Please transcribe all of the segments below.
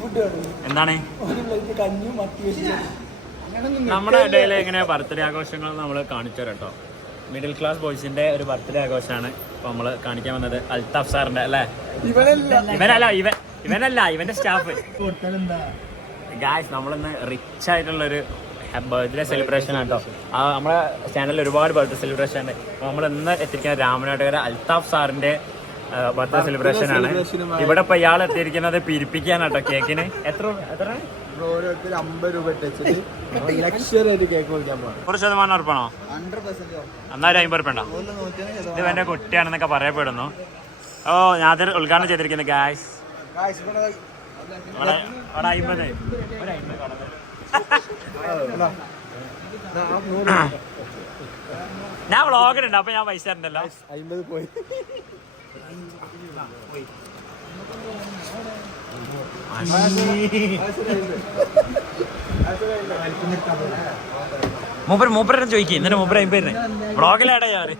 Food എന്താണ്? നമ്മുടെ ഇടയിൽ ഇങ്ങനെ ബർത്ത്ഡേ ആഘോഷങ്ങൾ നമ്മൾ കാണിച്ചു കേട്ടോ. മിഡിൽ ക്ലാസ് ബോയ്സിന്റെ ഒരു ബർത്ത്ഡേ ആഘോഷമാണ് ഇപ്പൊ നമ്മൾ കാണിക്കാൻ വന്നത് അൽതാഫ് സാറിന്റെ അല്ലേ? ഇവനല്ല. ഇവ ഇവൻ ഇവനല്ല ഇവന്റെ സ്റ്റാഫ് ഗായ് ഗായ്സ് നമ്മളിന്ന് റിച്ച് ആയിട്ടുള്ള ഒരു ബർത്ത്ഡേ സെലിബ്രേഷൻ ആണ് കേട്ടോ. ആ നമ്മുടെ ചാനലിൽ ഒരുപാട് ബർത്ത്ഡേ സെലിബ്രേഷൻ ഉണ്ട്. നമ്മൾ ഇന്ന് എത്തിക്കുന്ന രാമനാട്ടുകര അൽതാഫ് സാറിന്റെ ബർത്ത്ഡേ സെലിബ്രേഷൻ ആണ്. ഇവിടെ ഇപ്പൊ ഇയാൾ എത്തിയിരിക്കുന്നത് പിരിപ്പിക്കാനാട്ടോ കേക്കിന്. എത്ര എത്ര? ഒരു ശതമാനം ഉറപ്പാണോ? എന്നാലും അമ്പത് ഉറപ്പുണ്ടോ ഇത് എന്റെ കുട്ടിയാണെന്നൊക്കെ പറയപ്പെടുന്നു. ഓ ഞാൻ ഉദ്ഘാടനം ചെയ്തിരിക്കുന്നു ഗായ്സ് അമ്പത് ഞാൻ വ്ളോഗിലുണ്ട് അപ്പൊ ഞാൻ പൈസ തരണ്ടല്ലോ. അമ്പത് പോയി. മൂപ്പർ മൂപ്പരെ ചോദിക്കും. എന്നിട്ട് മൂപ്പര അമ്പതിന് ബ്ലോഗിലാടാ ഞാൻ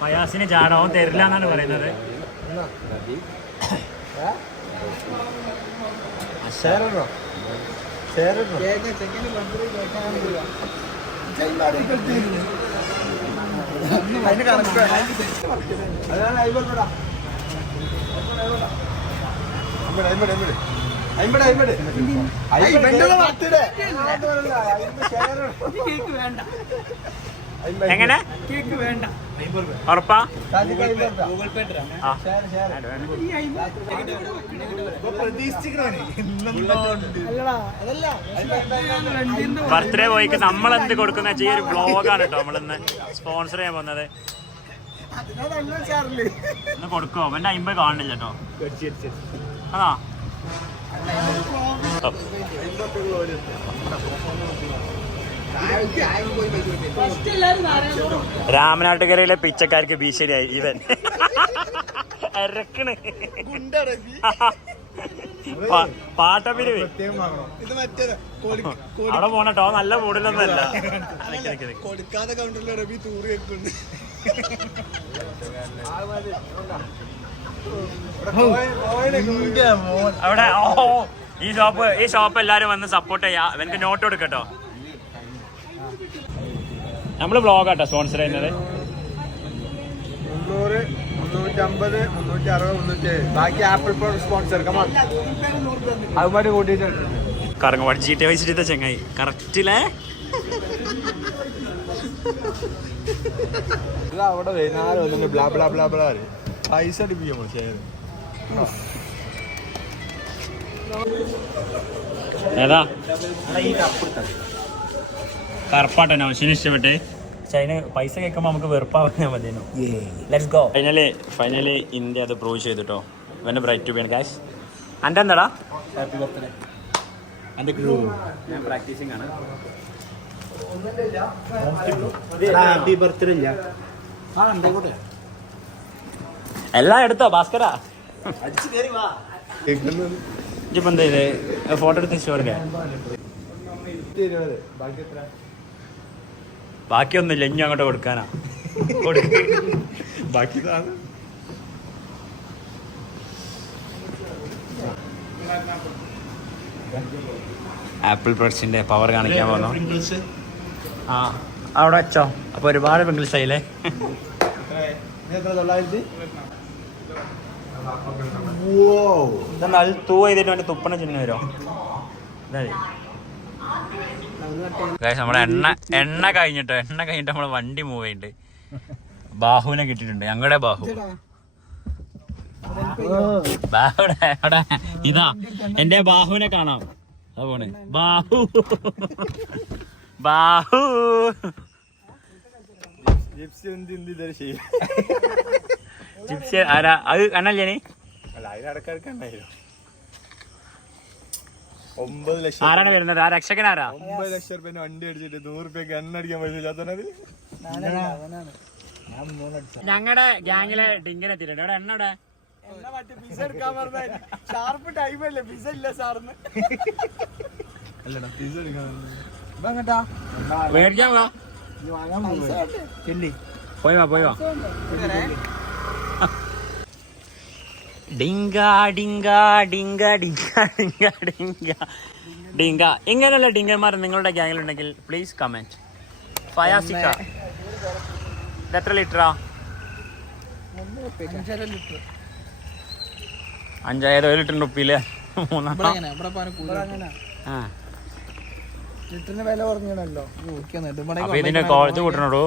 പയാസിന് ചാടവും തരില്ല എന്നാണ് പറയുന്നത്. ചേരണോ അതിന് കണക്ക് അതാണ് അയ്മ്പത് ഡ്രൈവർ അമ്പത് അമ്പത് അമ്പത് കേക്ക്. വേണ്ട എങ്ങനെ? കേക്ക് വേണ്ട. ഉറപ്പാ? ഗൂഗിൾ പേ ആ. ബർത്ത്ഡേ ബോയ്ക്ക് നമ്മൾ എന്ത് കൊടുക്കുന്ന ഈ ഒരു ബ്ലോഗാണ് കേട്ടോ. നമ്മളിന്ന് സ്പോൺസർ ചെയ്യാൻ പോകുന്നത്. ഇന്ന് കൊടുക്കോ? അവന്റെ അമ്പത് കാണില്ല കേട്ടോ. അതാ. രാമനാട്ടുകരയിലെ പിച്ചക്കാർക്ക് ഭീഷണിയായി ഇവൻ. അരക്കണ്. പാ- പാട്ടപ്പിരിവ്. ഇത് മറ്റേ അവിടെ പോണട്ടോ നല്ല മൂടിലൊന്നല്ല. കൊടുക്കാതെ കൗണ്ടറിൽ റബി തൂറി വെക്കുന്നുണ്ട് അവിടെ ഓ ഈ ഷോപ്പ് ഈ ഷോപ്പ് എല്ലാരും വന്ന് സപ്പോർട്ട് ചെയ്യാ. എനിക്ക് നോട്ട് കൊടുക്കട്ടോ. നമ്മൾ വ്ളോഗാട്ടോ സ്പോൺസർ ചെയ്യുന്നത്. മുന്നൂറ് മുന്നൂറ്റമ്പത് മുന്നൂറ്റി അറുപത് മുന്നൂറ്റി ബാക്കി ആപ്പിൾ സ്പോൺസർ കൂട്ടിയിട്ടുണ്ട് കറങ്ങുപാട് ചെങ്ങായി. കറക്റ്റില്ലേ അവിടെ വൈകുന്നേരം ബ്ലാ ബ്ലാ ബ്ലാ ബ്ലാ. പൈസ അടിപ്പിക്കും ഷെയർ ഏതാ കറുപ്പാട്ടോ നൗഷിന് ഇഷ്ടപ്പെട്ട്. പക്ഷെ അതിന് പൈസ കേൾക്കുമ്പോൾ നമുക്ക് വെറുപ്പാവുന്ന മതിയോ let's go finally finally India അത് പ്രൂവ് ചെയ്തിട്ടോ. ഇവന്റെ ബ്രൈറ്റ് ടു ബിയാണ് ഗാസ് എന്റെ എന്താടാ? ഹാപ്പി ബർത്ത്ഡേ എന്റെ ക്രൂ ഞാൻ പ്രാക്ടീസിങ് ആണ്. ഹാപ്പി ബർത്ത്ഡേ ഇല്ല. ആ ഉണ്ടായിക്കോട്ടെ എല്ലാം എടുത്തോ ഭാസ്കര? ഇപ്പം എന്താ ഫോട്ടോ എടുത്ത് സ്റ്റോറിലെ ബാക്കി എത്ര ബാക്കിയൊന്നുമില്ല ഇനി അങ്ങോട്ട് കൊടുക്കാനാ. കൊടുക്ക് ബാക്കി ആപ്പിൾ പ്രൊഡക്ട്സിന്റെ പവർ കാണിക്കാൻ പോകുന്നു ആ അവിടെ വെച്ചോ. അപ്പൊ ഒരുപാട് പിങ്കിൾസ് ആയില്ലേ തൊള്ളായിരത്തി? അത് തൂ ചെയ്തിട്ട് വേണ്ടി തുപ്പണ ചിഹ്നം വരുമോ നമ്മളെ എണ്ണ എണ്ണ കഴിഞ്ഞിട്ടോ എണ്ണ കഴിഞ്ഞിട്ട് നമ്മളെ വണ്ടി മൂവ് ചെയ്യുന്നുണ്ട് ബാഹുവിനെ കിട്ടിട്ടുണ്ട് ഞങ്ങളുടെ ബാഹു. ബാഹുടെ ഇതാ. എന്റെ ബാഹുവിനെ കാണാം. അതാ പോണേ. ബാഹു. ബാഹു. ജിപ്സി എന്ത് ചെയ്യും? ജിപ്സി ആരാ? അത് കണ്ണല്ലേ നീ ഒമ്പത് ലക്ഷം ആരാണ് വരുന്നത്? ആ രക്ഷകൻ ആരാ? ഒമ്പത് ലക്ഷം റുപ്യ വണ്ടി അടിച്ചിട്ട് നൂറ് അടിക്കാൻ പൈസ ഇല്ലാത്തത് ഞങ്ങളുടെ ഗ്യാങ്ങിലെ ഡിങ്കൻ എത്തിയിട്ടുണ്ട്. ഇവിടെ എണ്ണടെ ഷാർപ്പ് ടൈം അല്ലേ? പിസ ഇല്ല സാറിന്. അല്ലടാ പിസ എടുക്കാൻ മേടിക്കാൻ പോയി വാ പോയി വാ. ഡിങ്ക ഡിങ്ക ഡിങ്ക ഡിങ്ക ഡിങ്ക ഡിങ്ക. ഡിങ്ക. ഇങ്ങനെയുള്ള ഡിങ്കന്മാർ നിങ്ങളുടെ ഗ്യാങ്ങിലുണ്ടെങ്കിൽ പ്ലീസ് കമന്റ് ഫയാസിക്ക ഇത് എത്ര ലിറ്ററാ? അഞ്ചായിരം ഒരു ലിറ്ററിന് വില കുറഞ്ഞല്ലോ ഇതിന്റെ കോളത്ത് കൂട്ടണോടൂ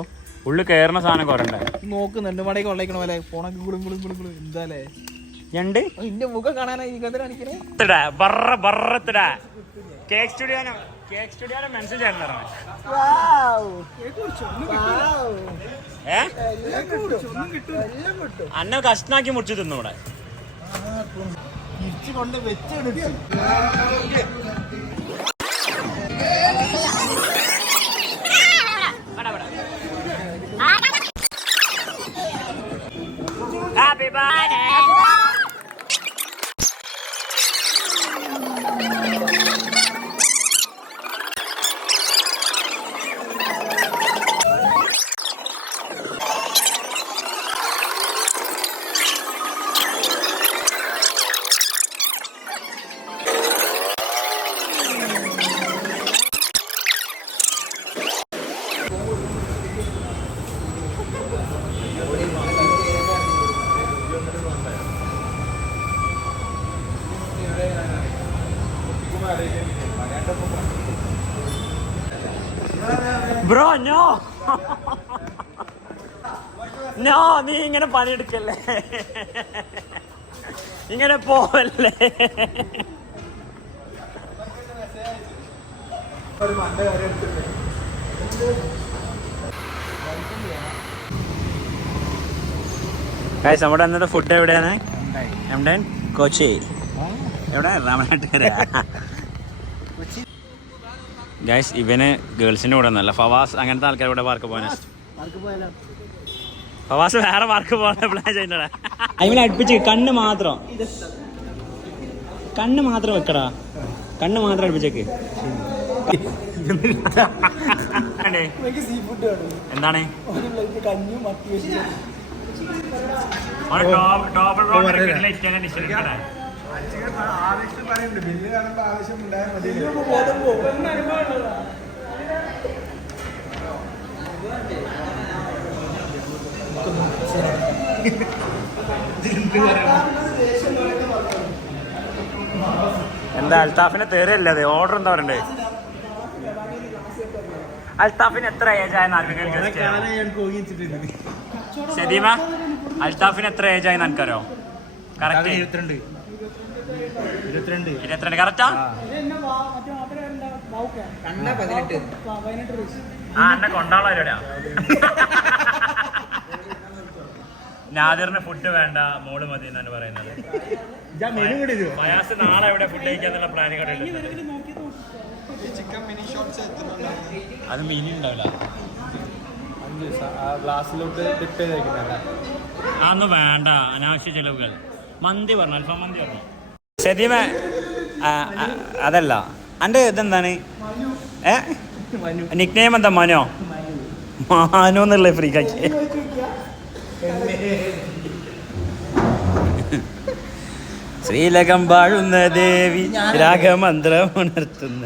ഉള്ളു കയറുന്ന സാധനം കുറണ്ടേ നോക്കുന്നുണ്ട് മടക്കി കൊള്ളയിക്കണ പോലെ ഫോണൊക്കെ എന്താലേ ഞണ്ട്. നിന്റെ മുഖം കാണാനായി ബറ ബറത്തിടാ. കേക്ക് സ്റ്റുഡിയോനെ കേക്ക് സ്റ്റുഡിയോനെ അന്ന കഷ്ണാക്കി മുറിച്ച് തിന്നു ഇവിടെ. തിരിച്ചു കൊണ്ട് വെച്ചെടുത്ത് ബ്രോ ഞോ ഞോ നീ ഇങ്ങനെ പണിയെടുക്കല്ലേ? ഇങ്ങനെ പോവല്ലേ? നമ്മുടെ അന്നത്തെ ഫുഡ് എവിടെയാണ്? എംഡൻ കൊച്ചി. എവിടെ? രാമനാട്ടുകര ഗൈസ് ഇവന് ഗേൾസിന്റെ കൂടെ ഒന്നല്ല ഫവാസ് അങ്ങനത്തെ ആൾക്കാർ ഇവിടെ പാർക്ക് പോകാൻ ഫവാസ് വേറെ പാർക്ക് പോകാൻ പ്ലാൻ ചെയ്യുന്നടാ അതിനെ അടുപ്പിച്ച് കണ്ണ് മാത്രം. കണ്ണ് മാത്രം വെക്കടാ. കണ്ണ് മാത്രം അടുപ്പിച്ചേക്ക്. എന്താണ്? ബോധം പോകും. എന്താ അൽത്താഫിനെ തേരല്ലേ അതെ ഓർഡർ എന്താ പറയണ്ടേ? അൽത്താഫിന് എത്ര ഏജ് ആയെന്ന് ആർക്കെങ്കിലും സദീമ അൽത്താഫിന് എത്ര ഏജ് ആയെന്ന് എനിക്കറിയോ കറക്റ്റ് ഇരുപത്തിരണ്ട്. കറക്റ്റാ ആ? എന്നെ കൊണ്ടാളാ നാദിറിന് ഫുഡ് വേണ്ട മോൾ മതി എന്നാണ് പറയുന്നത്. മയാസ് നാളെ ഇവിടെ ഫുഡ് കഴിക്കാന്നുള്ള പ്ലാനിങ് അത് മിനി ഉണ്ടാവില്ല. ഗ്ലാസ്സിലോട്ട് ഡിപ്പ് ചെയ്തേക്കുന്നല്ലേ? അതൊന്നും വേണ്ട അനാവശ്യ ചെലവുകൾ. മന്തി പറഞ്ഞു അൽഫാം മന്തി പറഞ്ഞു? സദീമ അതല്ല. എന്റെ ഇതെന്താണ്? ഏ? നിക് നെയിം എന്താ മനോ? മാനോ എന്നുള്ള ഫ്രീക്കാക്കി ശ്രീലകം വാഴുന്ന ദേവി രാഗമന്ത്രം ഉണർത്തുന്ന.